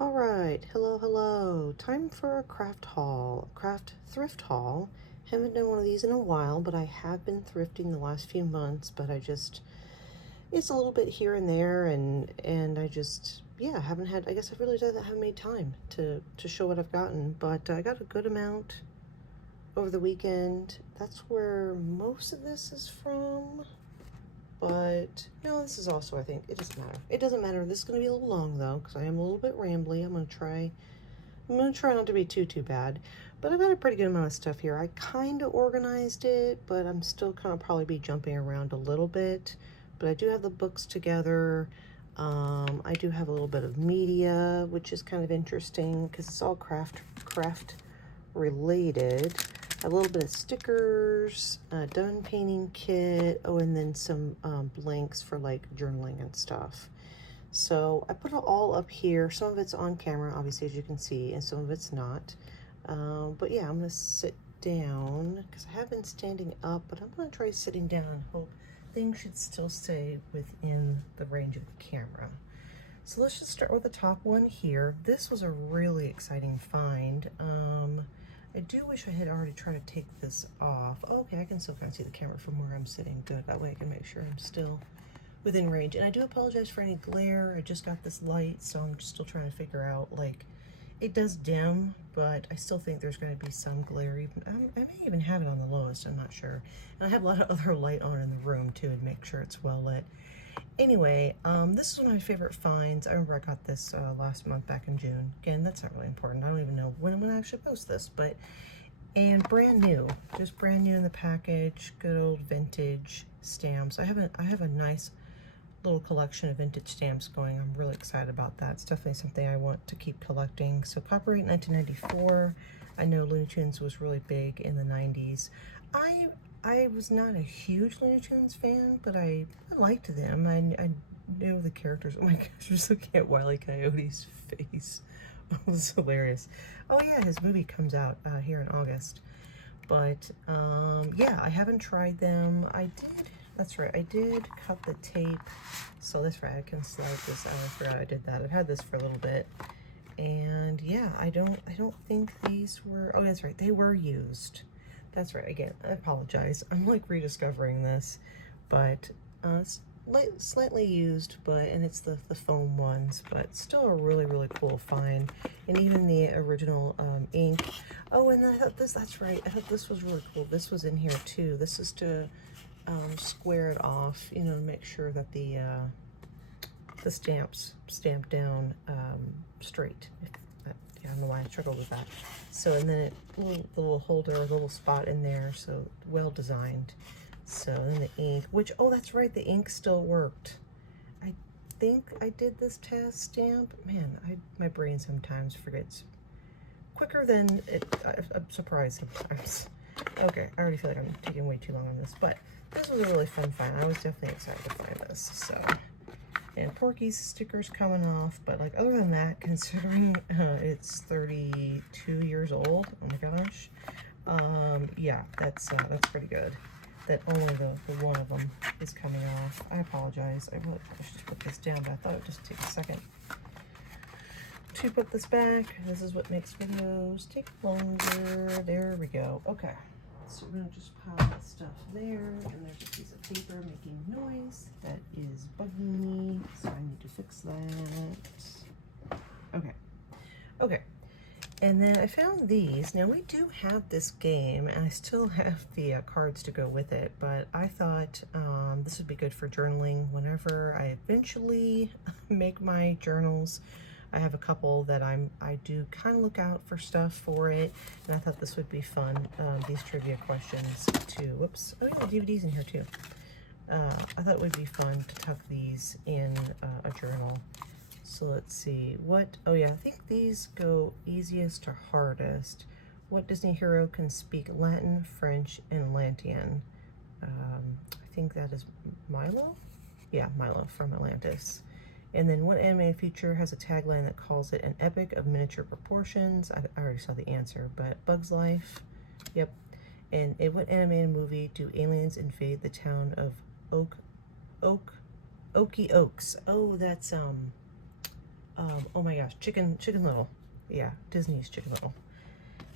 All right, hello. Time for a craft haul, craft thrift haul. Haven't done one of these in a while, but I have been thrifting the last few months, but it's a little bit here and there, and I just, yeah, haven't had, I guess I really haven't made time to show what I've gotten, but I got a good amount over the weekend. That's where most of this is from. But no, this is also, I think, it doesn't matter. It doesn't matter. This is going to be a little long though, because I am a little bit rambly. I'm going to try not to be too bad. But I've got a pretty good amount of stuff here. I kind of organized it, but I'm still kind of probably be jumping around a little bit. But I do have the books together. I do have a little bit of media, which is kind of interesting because it's all craft related. A little bit of stickers, a done painting kit, oh, and then some blanks for like journaling and stuff. So I put it all up here. Some of it's on camera, obviously, as you can see, and some of it's not. But yeah, I'm gonna sit down because I have been standing up, but I'm gonna try sitting down and hope things should still stay within the range of the camera. So let's just start with the top one here. This was a really exciting find. I do wish I had already tried to take this off. Oh, okay, I can still kind of see the camera from where I'm sitting. Good, that way I can make sure I'm still within range. And I do apologize for any glare. I just got this light, so I'm still trying to figure out, like, it does dim, but I still think there's going to be some glare. Even I may even have it on the lowest, I'm not sure. And I have a lot of other light on in the room, too, to make sure it's well lit. Anyway, this is one of my favorite finds. I remember I got this last month back in June. Again, that's not really important. I don't even know when I'm going to actually post this, but, and brand new, just brand new in the package, good old vintage stamps. I have a nice little collection of vintage stamps going. I'm really excited about that. It's definitely something I want to keep collecting. So copyright 1994. I know Looney Tunes was really big in the 90s. I was not a huge Looney Tunes fan, but I liked them. I knew the characters. Oh my gosh, just looking at Wile E. Coyote's face. It was hilarious. Oh yeah, his movie comes out here in August. But yeah, I haven't tried them. That's right, I did cut the tape. So that's right, I can slide this out. I forgot I did that. I've had this for a little bit. And yeah, I don't think these were, oh that's right, they were used. That's right, again, I apologize. I'm like rediscovering this, but slightly used, and it's the foam ones, but still a really cool find. And even the original ink. Oh, and I thought that's right, I thought this was really cool. This was in here too. This is to square it off, you know, to make sure that the stamps stamp down straight. I don't know why I struggled with that. So, and then the little holder, a little spot in there, so well designed. So then the ink, which, oh, that's right, the ink still worked. I think I did this test stamp. Man, my brain sometimes forgets quicker than it. I'm surprised sometimes. Okay, I already feel like I'm taking way too long on this, but this was a really fun find. I was definitely excited to find this, so. And Porky's stickers coming off, but like other than that, considering it's 32 years old, oh my gosh, yeah, that's pretty good. That only the one of them is coming off. I apologize. I really should just put this down, but I thought it would just take a second to put this back. This is what makes videos take longer. There we go. Okay. So we're gonna just pile that stuff there, and there's a piece of paper making noise that is bugging me, so I need to fix that. Okay, and then I found these. Now we do have this game, and I still have the cards to go with it, but I thought this would be good for journaling whenever I eventually make my journals. I have a couple that I do kind of look out for stuff for it, and I thought this would be fun, these trivia questions too. Whoops, oh yeah, DVD's in here too. I thought it would be fun to tuck these in a journal. So let's see, oh yeah, I think these go easiest to hardest. What Disney hero can speak Latin, French, and Atlantean? I think that is Milo? Yeah, Milo from Atlantis. And then what animated feature has a tagline that calls it an epic of miniature proportions? I already saw the answer, but Bug's Life. Yep. And in what animated movie do aliens invade the town of Oaky Oaks? Oh, that's Oh my gosh, Chicken Little. Yeah, Disney's Chicken Little.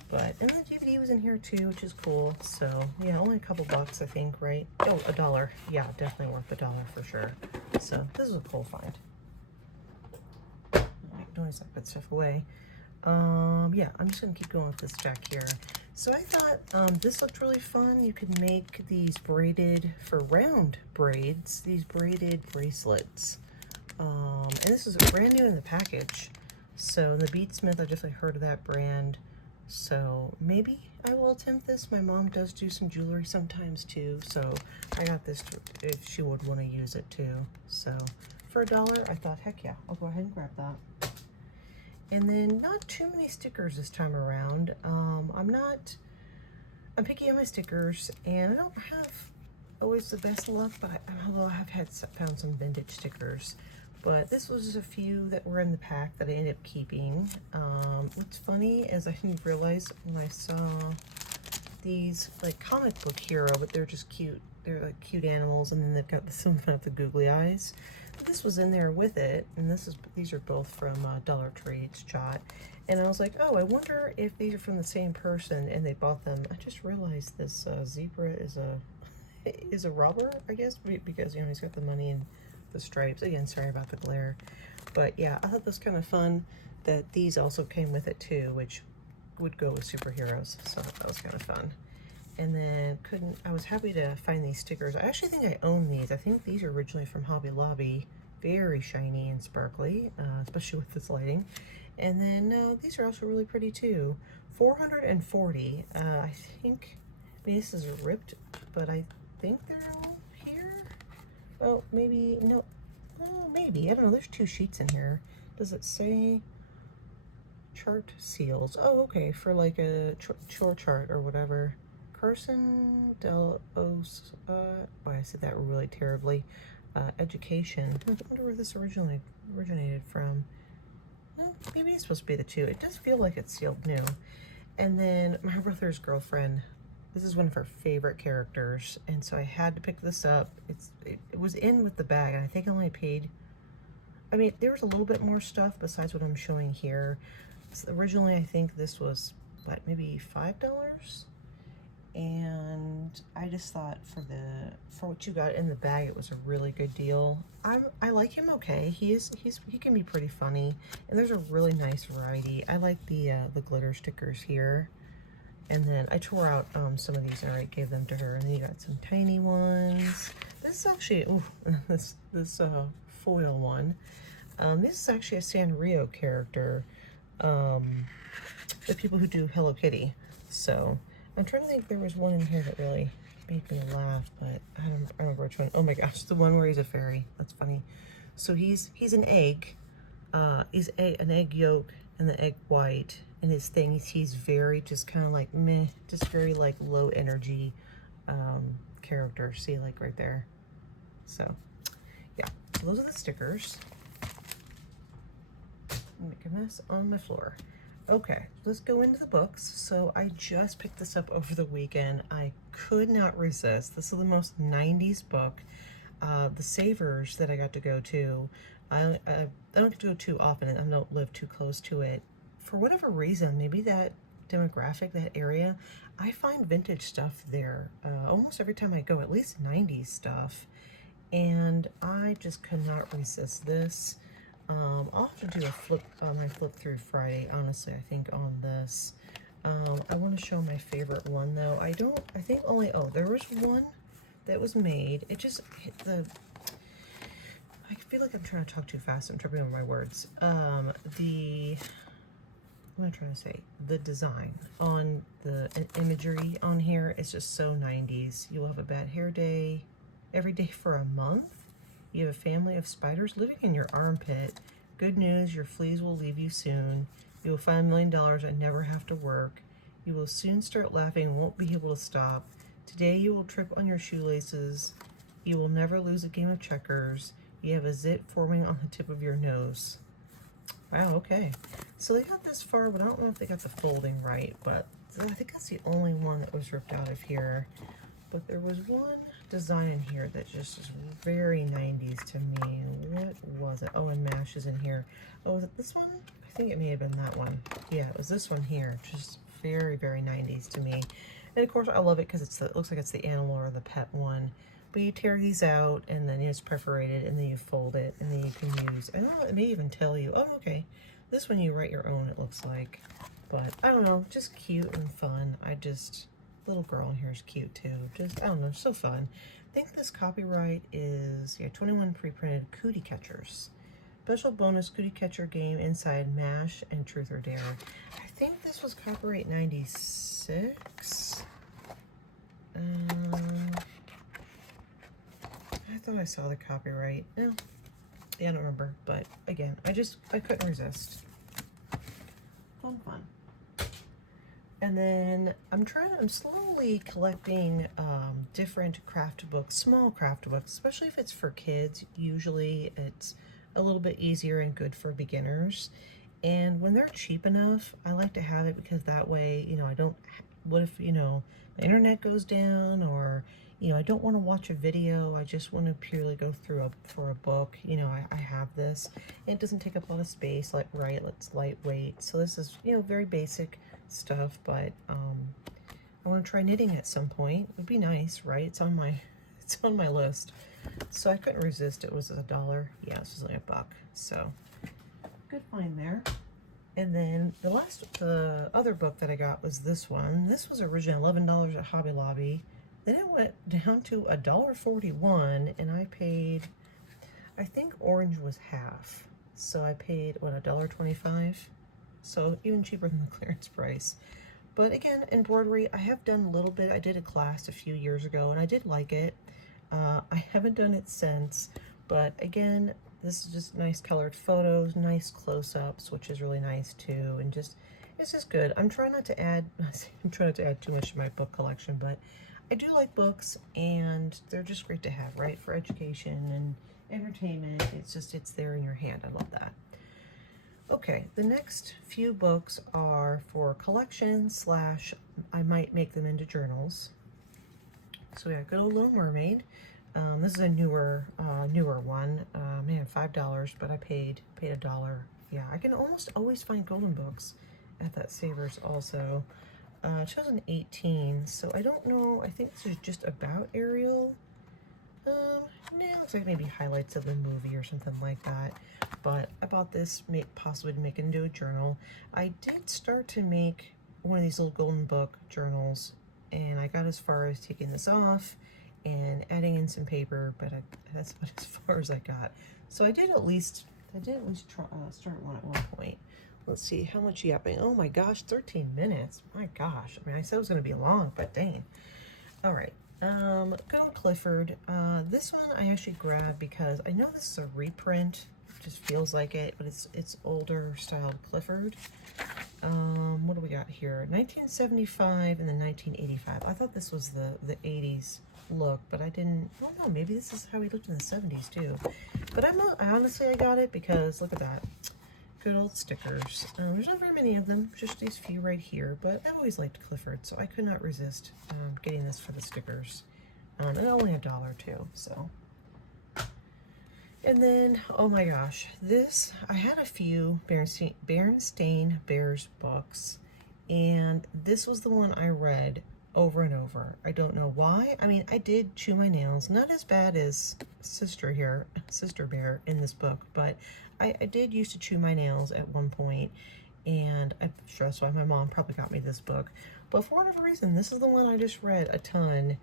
But, and the DVD was in here too, which is cool. So, yeah, only a couple bucks, I think, right? Oh, $1. Yeah, definitely worth $1 for sure. So, this is a cool find. Make noise, I put stuff away. Yeah, I'm just gonna keep going with this stack here. So I thought this looked really fun. You could make these braided, for round braids, these braided bracelets. And this is brand new in the package. So the Beadsmith, I've definitely heard of that brand. So maybe I will attempt this. My mom does do some jewelry sometimes too. So I got this if she would want to use it too. So for $1, I thought, heck yeah, I'll go ahead and grab that. And then not too many stickers this time around. I'm picky on my stickers, and I don't have always the best luck, but although I have found some vintage stickers. But this was a few that were in the pack that I ended up keeping. What's funny is I didn't realize when I saw these like comic book hero, but they're just cute. They're like cute animals, and then they've got some of them have the googly eyes. But this was in there with it, and these are both from Dollar Tree. It's Jot. And I was like, oh, I wonder if these are from the same person, and they bought them. I just realized this zebra is a robber, I guess, because you know he's got the money and the stripes. Again, sorry about the glare, but yeah, I thought this was kind of fun that these also came with it too, which would go with superheroes. So that was kind of fun. And then I was happy to find these stickers. I actually think I own these. I think these are originally from Hobby Lobby. Very shiny and sparkly, especially with this lighting. And then these are also really pretty too. 440. I think, I mean, this is ripped, but I think they're all here. Oh, maybe, no. Oh, maybe. I don't know. There's 2 sheets in here. Does it say chart seals? Oh, okay. For like a chore chart or whatever. Carson Del Os, oh, I said that really terribly. Education. I wonder where this originated from. No, maybe it's supposed to be the 2. It does feel like it's sealed new. And then my brother's girlfriend. This is one of her favorite characters, and so I had to pick this up. It was in with the bag, and I think I only paid. I mean, there was a little bit more stuff besides what I'm showing here. So originally, I think this was what, maybe $5. And I just thought for what you got in the bag, it was a really good deal. I like him okay. He can be pretty funny, and there's a really nice variety. I like the glitter stickers here, and then I tore out some of these and I gave them to her. And then you got some tiny ones. This is actually this foil one. This is actually a Sanrio character. The people who do Hello Kitty. So. I'm trying to think, there was one in here that really made me laugh, but I don't remember which one. Oh my gosh, the one where he's a fairy. That's funny. So he's an egg. He's an egg yolk and the egg white. And his thing, he's very just kind of like meh, just very like low energy character. See, like right there. So yeah, so those are the stickers. Make a mess on my floor. Okay, let's go into the books. So I just picked this up over the weekend. I could not resist. This is the most 90s book. The Savers that I got to go to, I don't get to go too often, and I don't live too close to it. For whatever reason, maybe that demographic, that area, I find vintage stuff there. Almost every time I go, at least 90s stuff. And I just could not resist this. I'll have to do my flip through Friday, honestly, I think, on this. I want to show my favorite one, though. I think only, there was one that was made. It just hit I feel like I'm trying to talk too fast. I'm tripping over my words. What am I trying to say? The design on the imagery on here is just so 90s. You'll have a bad hair day every day for a month. You have a family of spiders living in your armpit. Good news, your fleas will leave you soon. You will find $1 million and never have to work. You will soon start laughing and won't be able to stop. Today you will trip on your shoelaces. You will never lose a game of checkers. You have a zit forming on the tip of your nose. Wow, okay. So they got this far, but I don't know if they got the folding right, but I think that's the only one that was ripped out of here. But there was one design in here that just is very 90s to me. What was it? Oh, and MASH is in here. Oh, was it this one? I think it may have been that one. Yeah, it was this one here. Just very, very 90s to me. And of course, I love it because it looks like it's the animal or the pet one. But you tear these out, and then it's perforated, and then you fold it, and then you can use, I don't know, it may even tell you, oh, okay, this one you write your own, it looks like. But I don't know, just cute and fun. Little girl in here is cute too. Just, I don't know, so fun. I think this copyright is, yeah, 21 pre-printed cootie catchers. Special bonus cootie catcher game inside MASH and Truth or Dare. I think this was copyright 96. I thought I saw the copyright. No, yeah, I don't remember. But again, I couldn't resist. Fun. And then I'm slowly collecting different craft books, small craft books, especially if it's for kids. Usually it's a little bit easier and good for beginners. And when they're cheap enough, I like to have it because that way, you know, what if, you know, the internet goes down, or, you know, I don't want to watch a video. I just want to purely go through for a book. You know, I have this. It doesn't take up a lot of space, like, right, it's lightweight. So this is, you know, very basic stuff, but I want to try knitting at some point. It would be nice, right? It's on my list. So I couldn't resist. It was $1. Yeah, this was only $1. So good find there. And then the other book that I got was this one. This was originally $11 at Hobby Lobby. Then it went down to $1.41, and I paid, I think orange was half. So I paid, what, $1.25? So even cheaper than the clearance price. But again, embroidery, I have done a little bit. I did a class a few years ago, and I did like it. I haven't done it since, but again, this is just nice colored photos, nice close-ups, which is really nice too, and it's just good. I'm trying not to add too much to my book collection, but I do like books, and they're just great to have, right, for education and entertainment. It's there in your hand. I love that. Okay, the next few books are for collection / I might make them into journals. So we got Good Old Little Mermaid. This is a newer one. Man, $5, but I paid $1. Yeah, I can almost always find golden books at that Savers also. 2018, so I don't know. I think this is just about Ariel. Yeah, looks like maybe highlights of the movie or something like that. But I bought this, possibly to make it into a journal. I did start to make one of these little golden book journals, and I got as far as taking this off and adding in some paper, but that's about as far as I got. So I did at least try, start one at one point. Let's see, how much yapping? Oh my gosh, 13 minutes. My gosh. I mean, I said it was going to be long, but dang. All right. Good old Clifford. This one I actually grabbed because I know this is a reprint. It just feels like it, but it's older styled Clifford. What do we got here? 1975 and then 1985. I thought this was the 80s look, but I don't know. Maybe this is how he looked in the 70s too. But honestly, I got it because look at that. Good old stickers. There's not very many of them, just these few right here, but I've always liked Clifford, so I could not resist getting this for the stickers. And only $1 too, so. And then, oh my gosh, I had a few Berenstain Bears books, and this was the one I read over and over. I don't know why. I mean, I did chew my nails, not as bad as Sister Bear in this book, but I did used to chew my nails at one point, and I'm sure that's why my mom probably got me this book. But for whatever reason, this is the one I just read a ton,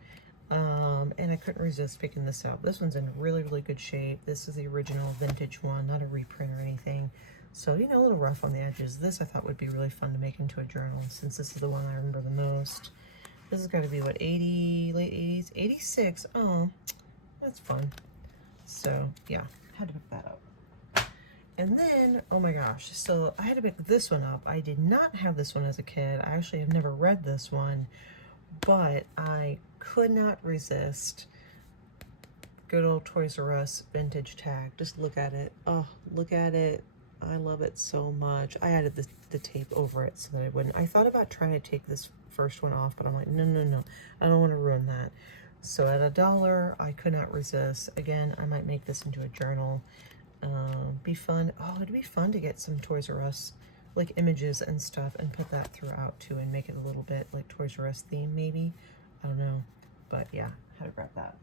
and I couldn't resist picking this up. This one's in really, really good shape. This is the original vintage one, not a reprint or anything. So, you know, a little rough on the edges. This I thought would be really fun to make into a journal, since this is the one I remember the most. This has got to be, what, 80, late 80s? 86. Oh, that's fun. So, yeah, had to pick that up. And then, oh my gosh, so I had to pick this one up. I did not have this one as a kid. I actually have never read this one, but I could not resist. Good old Toys R Us vintage tag. Just look at it. Oh, look at it. I love it so much. I added the tape over it so that I wouldn't. I thought about trying to take this first one off, but I'm like, no. I don't want to ruin that. So at $1, I could not resist. Again, I might make this into a journal. Be fun. Oh, it'd be fun to get some Toys R Us like images and stuff and put that throughout too and make it a little bit like Toys R Us theme maybe. I don't know. But yeah, had to grab that.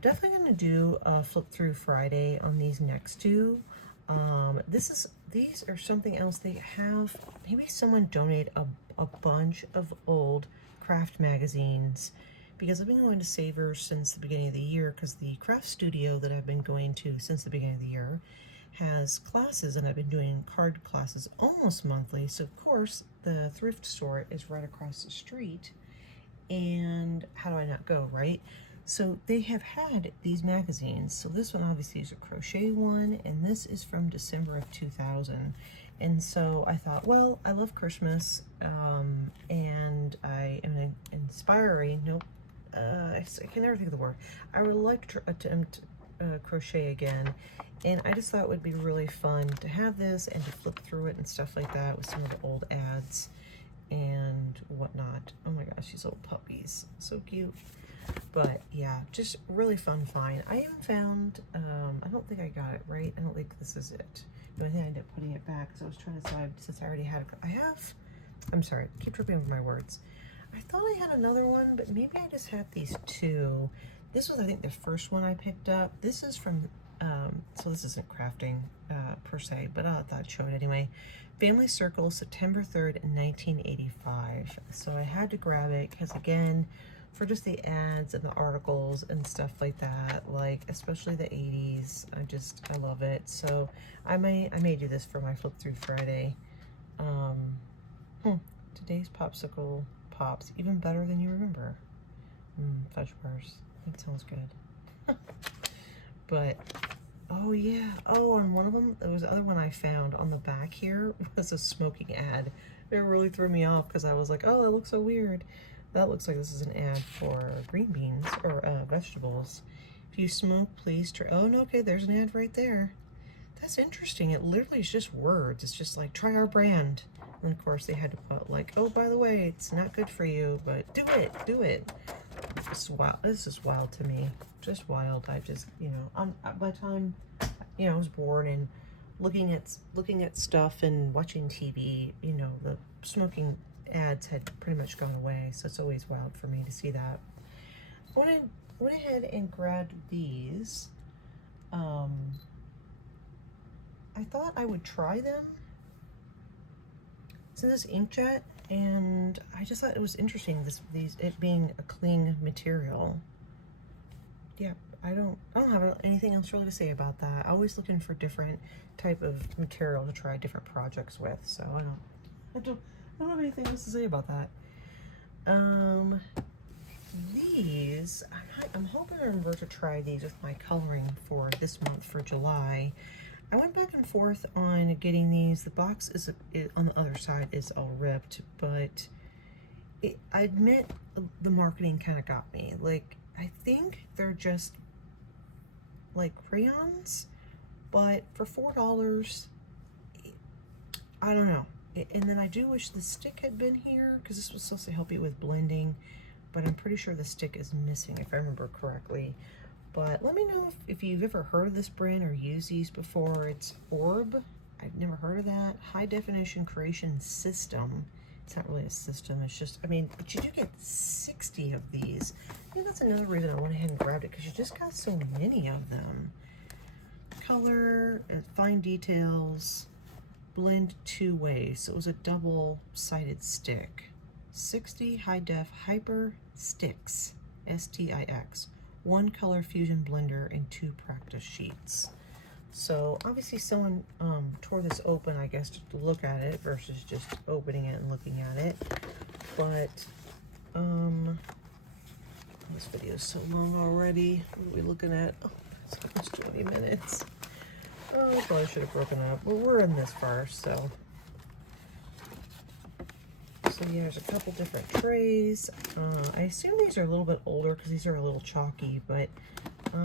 Definitely gonna do a flip through Friday on these next two. These are something else. They have, maybe someone donate a bunch of old craft magazines, because I've been going to Savers since the beginning of the year, because the craft studio that I've been going to since the beginning of the year has classes, and I've been doing card classes almost monthly. So of course the thrift store is right across the street, and how do I not go, right? So they have had these magazines. So this one obviously is a crochet one, and this is from December of 2000. And so I thought, well, I love Christmas, and I am inspiring, nope, I can never think of the word. I would like to attempt crochet again, and I just thought it would be really fun to have this and to flip through it and stuff like that with some of the old ads and whatnot. Oh my gosh, these little puppies, so cute. But yeah, just really fun find. I haven't found, I don't think I got it right. I don't think this is it. No, I think I ended up putting it back because I was trying to decide, since I already had I'm sorry, I keep tripping over my words. I thought I had another one, but maybe I just had these two. This was, I think, the first one I picked up. This is from, so this isn't crafting per se, but I thought I'd show it anyway. Family Circle, September 3rd, 1985. So I had to grab it because, again, for just the ads and the articles and stuff like that, like especially the 80s, I love it. So I may do this for my flip through Friday. Today's popsicle pops even better than you remember. Fudge bars, that sounds good. But oh yeah, oh, and one of them, there was the other one I found on the back here was a smoking ad. It really threw me off because I was like, oh, that looks so weird. That looks like this is an ad for green beans or vegetables. If you smoke, please try. Oh, no, okay, there's an ad right there. That's interesting. It literally is just words. It's just like, try our brand. And of course, they had to put like, oh, by the way, it's not good for you, but do it, do it. It's wild. This is wild to me. Just wild. I just, you know, by the time, you know, I was born and looking at stuff and watching TV, you know, the smoking ads had pretty much gone away, so it's always wild for me to see that. I went ahead and grabbed these. I thought I would try them. It's in this inkjet, and I just thought it was interesting, it being a cling material. Yeah, I don't have anything else really to say about that. Always looking for different type of material to try different projects with, so I don't have anything else to say about that. These, I'm hoping to remember to try these with my coloring for this month for July. I went back and forth on getting these. The box is on the other side is all ripped, but I admit the marketing kind of got me. Like, I think they're just like crayons, but for $4, I don't know. And then I do wish the stick had been here, because this was supposed to help you with blending, but I'm pretty sure the stick is missing if I remember correctly. But let me know if you've ever heard of this brand or used these before. It's Orb. I've never heard of that. High definition creation system. It's not really a system, it's just, I mean, but you do get 60 of these. I think that's another reason I went ahead and grabbed it, because you just got so many of them. Color, fine details, blend 2 ways. So it was a double-sided stick. 60 high def hyper sticks, STIX. 1 color fusion blender and 2 practice sheets. So obviously someone tore this open, I guess, to look at it versus just opening it and looking at it. But this video is so long already. What are we looking at? Oh, it's almost 20 minutes. Oh, I probably should have broken up. Well, we're in this far, so yeah, there's a couple different trays. I assume these are a little bit older because these are a little chalky, but I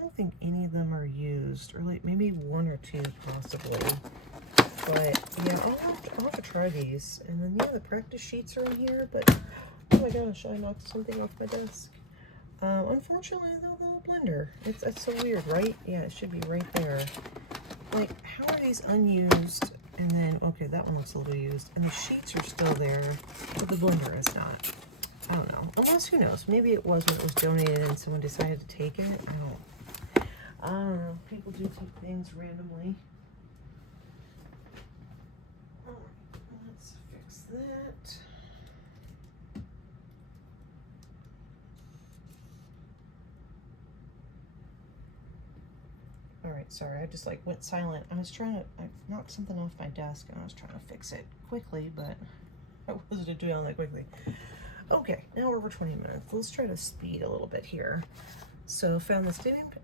don't think any of them are used, or like maybe 1 or 2 possibly. But yeah, I'll have to try these. And then yeah, the practice sheets are in here, but oh my gosh, I knocked something off my desk. Unfortunately, the blender. It's so weird, right? Yeah, it should be right there. Like, how are these unused? And then, okay, that one looks a little used. And the sheets are still there, but the blender is not. I don't know. Unless, who knows? Maybe it was when it was donated and someone decided to take it. I don't know. People do take things randomly. Let's fix that. All right, sorry, I just like went silent. I knocked something off my desk and I was trying to fix it quickly, but I wasn't doing it that quickly. Okay, now we're over 20 minutes. Let's try to speed a little bit here. So found this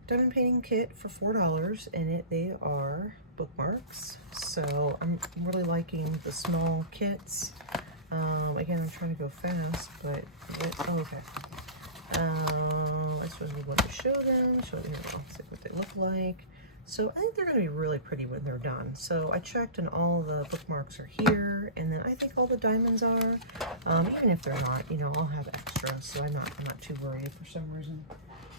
diamond painting kit for $4, and they are bookmarks. So I'm really liking the small kits. Again, I'm trying to go fast, but oh, okay. I suppose we want to show them, what they look like. So I think they're going to be really pretty when they're done. So I checked, and all the bookmarks are here, and then I think all the diamonds are. Even if they're not, you know, I'll have extra, so I'm not too worried if for some reason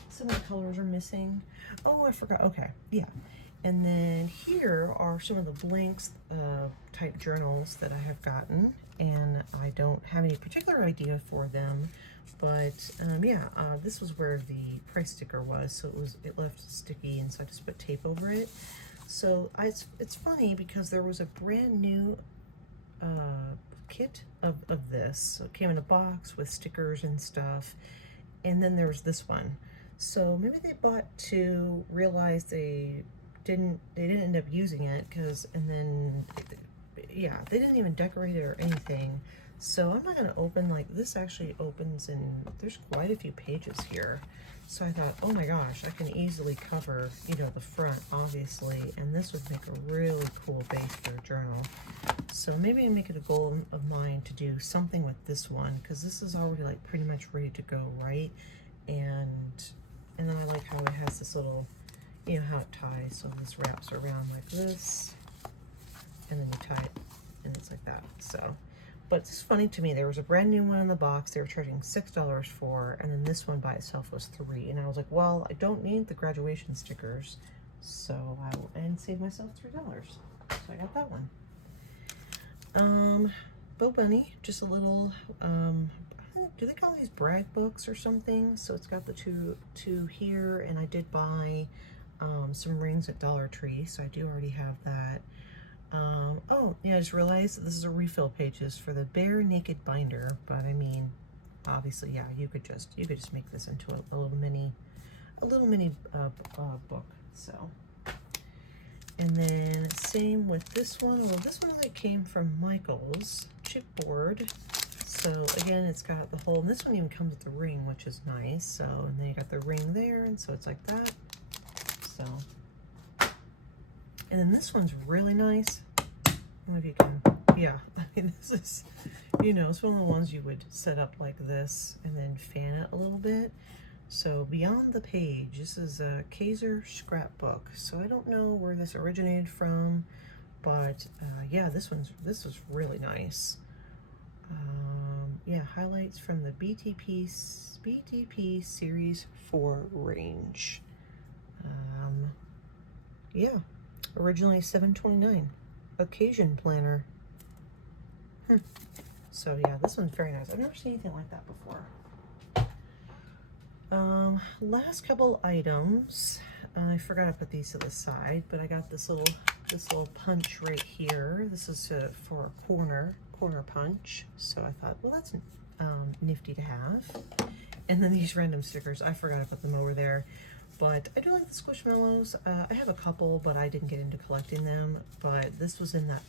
some of the colors are missing. Oh, I forgot. Okay, yeah. And then here are some of the blanks type journals that I have gotten, and I don't have any particular idea for them. But yeah, this was where the price sticker was, so it left sticky, and so I just put tape over it. So it's funny because there was a brand new kit of this. So it came in a box with stickers and stuff, and then there was this one. So maybe they bought two, realized they didn't end up using it, and then yeah, they didn't even decorate it or anything. So I'm not going to open, like, this actually opens, and there's quite a few pages here. So I thought, oh my gosh, I can easily cover, you know, the front, obviously, and this would make a really cool base for a journal. So maybe I make it a goal of mine to do something with this one, because this is already, like, pretty much ready to go, right? And then I like how it has this little, you know, how it ties. So this wraps around like this, and then you tie it, and it's like that. So. But it's funny to me, there was a brand new one in the box they were charging $6 for, and then this one by itself was $3. And I was like, well, I don't need the graduation stickers, so I will save myself $3. So I got that one. Bo Bunny, just a little, do they call these brag books or something? So it's got the two here, and I did buy some rings at Dollar Tree, so I do already have that. Oh, yeah, I just realized that this is a refill pages for the Bare Naked binder, but I mean, obviously, yeah, you could just make this into a little mini book. So, and then same with this one. Well, this one like came from Michael's chipboard. So again, it's got the whole, and this one even comes with the ring, which is nice. So, and then you got the ring there, and so it's like that. So. And then this one's really nice. I don't know if you can, yeah, I mean, this is, you know, it's one of the ones you would set up like this and then fan it a little bit. So Beyond the Page, this is a Kaiser scrapbook. So I don't know where this originated from, but yeah, this was really nice. Yeah, highlights from the BTP Series 4 range. Yeah. Originally $7.29. Occasion planner. So yeah, this one's very nice. I've never seen anything like that before. Last couple items. I forgot to put these to the side, but I got this little punch right here. This is for a corner punch. So I thought, well, that's nifty to have. And then these random stickers. I forgot to put them over there. But I do like the Squishmallows. I have a couple, but I didn't get into collecting them. But this was in that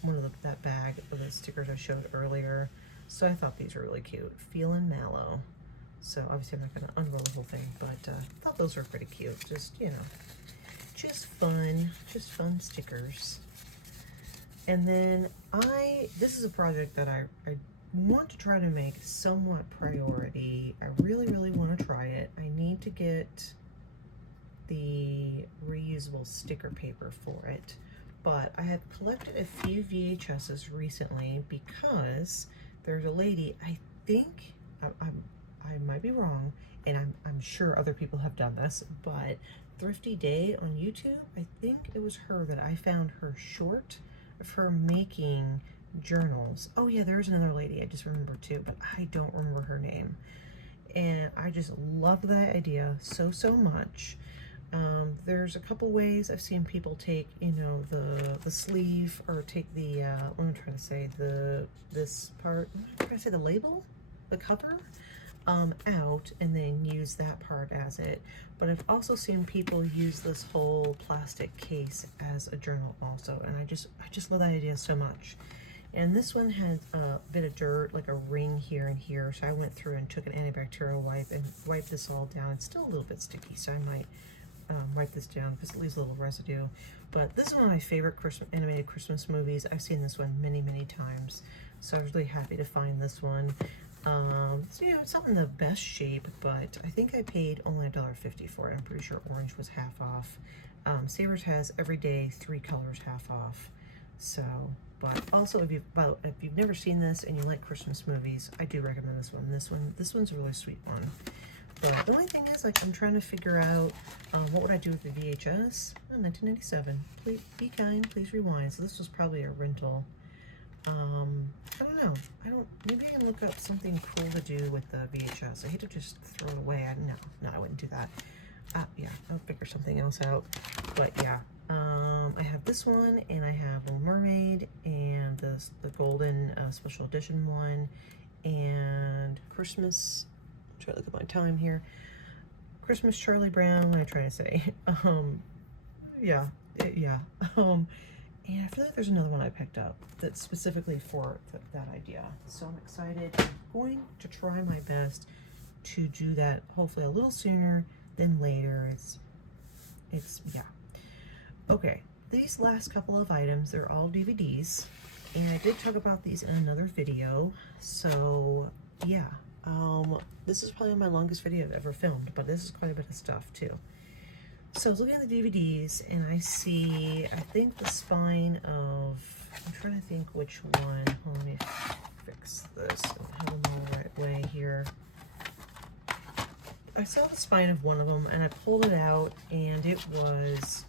bag of the stickers I showed earlier. So I thought these were really cute. Feelin' Mallow. So obviously I'm not going to unroll the whole thing, but I thought those were pretty cute. Just, you know, just fun stickers. And then this is a project that I want to try to make somewhat priority. I really, really want to try it. I need to get the reusable sticker paper for it, but I have collected a few VHSs recently because there's a lady, I think, I might be wrong, and I'm sure other people have done this, but Thrifty Day on YouTube, I think it was her that I found her short of her making journals. Oh yeah, there's another lady I just remember too, but I don't remember her name. And I just love that idea so much. There's a couple ways I've seen people take, you know, the sleeve, or take the, what am I trying to say, this part, what am I trying to say, the label, the cover, out, and then use that part as it. But I've also seen people use this whole plastic case as a journal also, and I just love that idea so much. And this one had a bit of dirt, like a ring here and here, so I went through and took an antibacterial wipe and wiped this all down. It's still a little bit sticky, so I might wipe this down because it leaves a little residue. But this is one of my favorite animated Christmas movies. I've seen this one many times, so I was really happy to find this one. So, you know, it's not in the best shape, but I think I paid only $1.50 for it. I'm pretty sure orange was half off. Savers has every day 3 colors half off. So, but also if you've never seen this and you like Christmas movies, I do recommend this one. This one's a really sweet one. But the only thing is, like, I'm trying to figure out what would I do with the VHS? Oh, 1997. Please be kind, please rewind. So this was probably a rental. I don't know. Maybe I can look up something cool to do with the VHS. I hate to just throw it away. No, I wouldn't do that. Yeah, I'll figure something else out. But yeah, I have this one, and I have Little Mermaid, and the golden special edition one, and Christmas. Try to look at my time here. Christmas Charlie Brown. What am I trying to say? Yeah. And I feel like there's another one I picked up that's specifically for that idea. So I'm excited. I'm going to try my best to do that hopefully a little sooner than later. Yeah. Okay, these last couple of items, they're all DVDs. And I did talk about these in another video. So yeah, this is probably my longest video I've ever filmed, but this is quite a bit of stuff too. So I was looking at the DVDs, and I see, I think the spine of, I'm trying to think which one. Hold on, let me fix this. I don't have them all the right way here. I saw the spine of one of them, and I pulled it out, and it was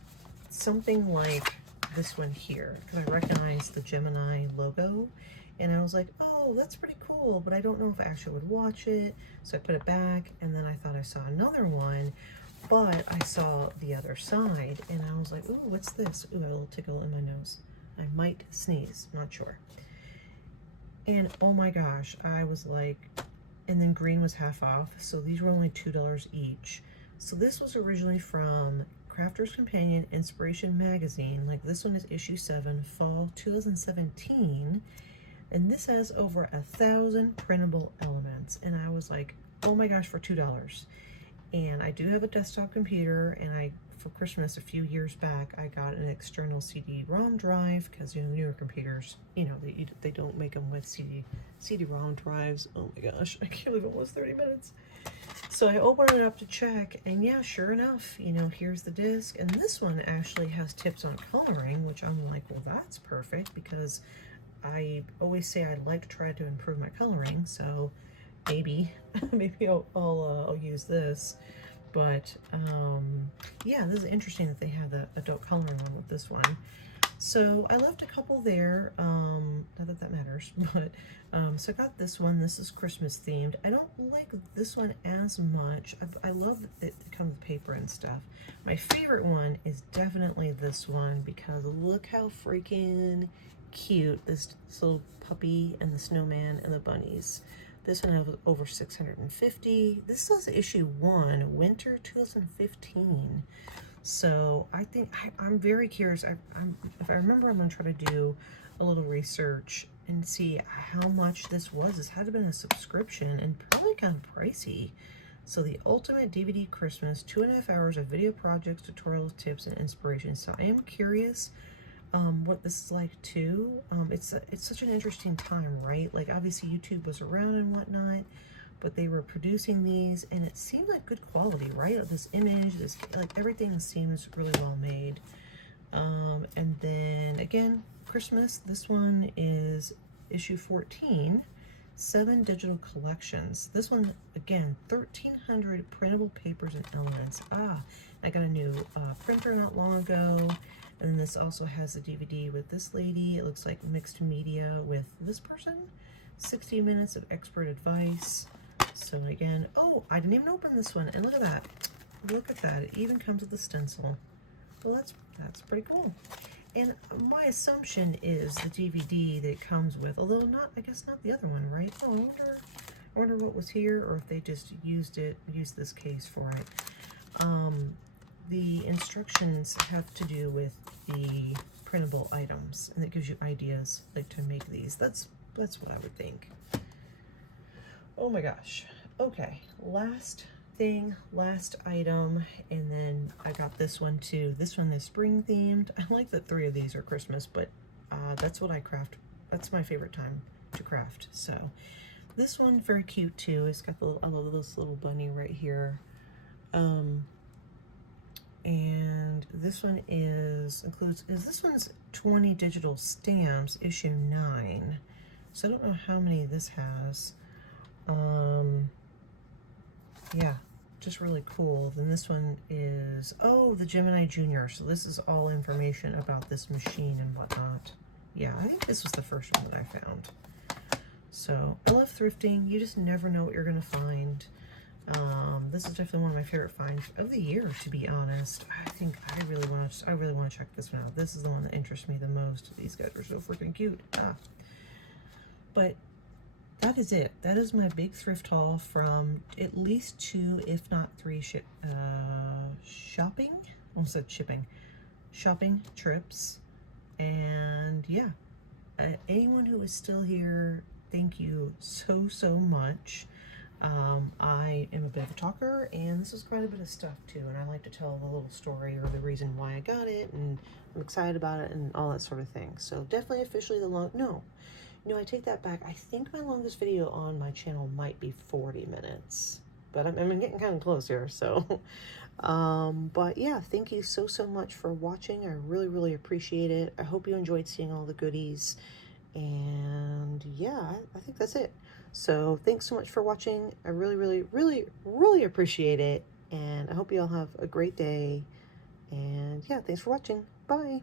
something like this one here, because I recognized the Gemini logo, and I was like, oh, that's pretty cool, but I don't know if I actually would watch it. So I put it back, and then I thought I saw another one, but I saw the other side, and I was like, ooh, what's this? Ooh, I got a little tickle in my nose. I might sneeze, not sure. And oh my gosh, I was like, and then green was half off, so these were only $2 each. So this was originally from Crafter's Companion Inspiration Magazine. Like, this one is issue 7, fall 2017, and this has over 1,000 printable elements. And I was like, oh my gosh, for $2. And I do have a desktop computer, and for Christmas a few years back, I got an external CD-ROM drive, because, you know, newer computers, you know, they don't make them with CD-ROM drives. Oh my gosh, I can't believe it was 30 minutes. So I opened it up to check, and yeah, sure enough, you know, here's the disc, and this one actually has tips on coloring, which I'm like, well, that's perfect, because I always say I'd like to try to improve my coloring, so maybe I'll use this. But yeah, this is interesting that they have the adult coloring one with this one. So I left a couple there, not that that matters, but so I got this one. This is Christmas themed. I don't like this one as much. I love that it comes with paper and stuff. My favorite one is definitely this one, because look how freaking cute this little puppy and the snowman and the bunnies. This one has over 650. This says issue 1, winter 2015. So I think I'm very curious. If I remember, I'm gonna try to do a little research and see how much this was. This had to have been a subscription, and probably kind of pricey. So the ultimate DVD Christmas, 2.5 hours of video projects, tutorials, tips, and inspiration. So I am curious what this is like too. It's such an interesting time, right? Like, obviously YouTube was around and whatnot, but they were producing these, and it seemed like good quality, right? This image, like everything seems really well made. And then again, Christmas. This one is issue 14, 7 digital collections. This one, again, 1,300 printable papers and elements. I got a new printer not long ago. And then this also has a DVD with this lady. It looks like mixed media with this person. 60 minutes of expert advice. So again, oh, I didn't even open this one. And look at that. Look at that. It even comes with a stencil. Well, that's pretty cool. And my assumption is the DVD that it comes with, although not, I guess not the other one, right? Oh, I wonder what was here, or if they just used this case for it. The instructions have to do with the printable items, and it gives you ideas like to make these. That's what I would think. Oh my gosh. Okay, last thing, last item, and then I got this one too. This one is spring themed. I like that 3 of these are Christmas, but that's what I craft. That's my favorite time to craft. So this one, very cute too. It's got the little, I love this little bunny right here. And this one this one's 20 digital stamps, issue 9. So I don't know how many this has. Yeah, just really cool. Then this one is, oh, the Gemini Junior. So this is all information about this machine and whatnot. Yeah, I think this was the first one that I found. So I love thrifting. You just never know what you're gonna find. This is definitely one of my favorite finds of the year, to be honest. I really want to check this one out. This is the one that interests me the most. These guys are so freaking cute. But that is it. That is my big thrift haul from at least 2, if not 3 shopping. Almost said shipping. Shopping trips. And yeah, anyone who is still here, thank you so much. I am a bit of a talker, and this is quite a bit of stuff too, and I like to tell the little story or the reason why I got it, and I'm excited about it and all that sort of thing. So definitely officially no, I take that back. I think my longest video on my channel might be 40 minutes, but I'm getting kind of close here. So but yeah, thank you so much for watching. I really appreciate it. I hope you enjoyed seeing all the goodies, and yeah, I think that's it. So thanks so much for watching. I really appreciate it, and I hope you all have a great day. And yeah, thanks for watching. Bye.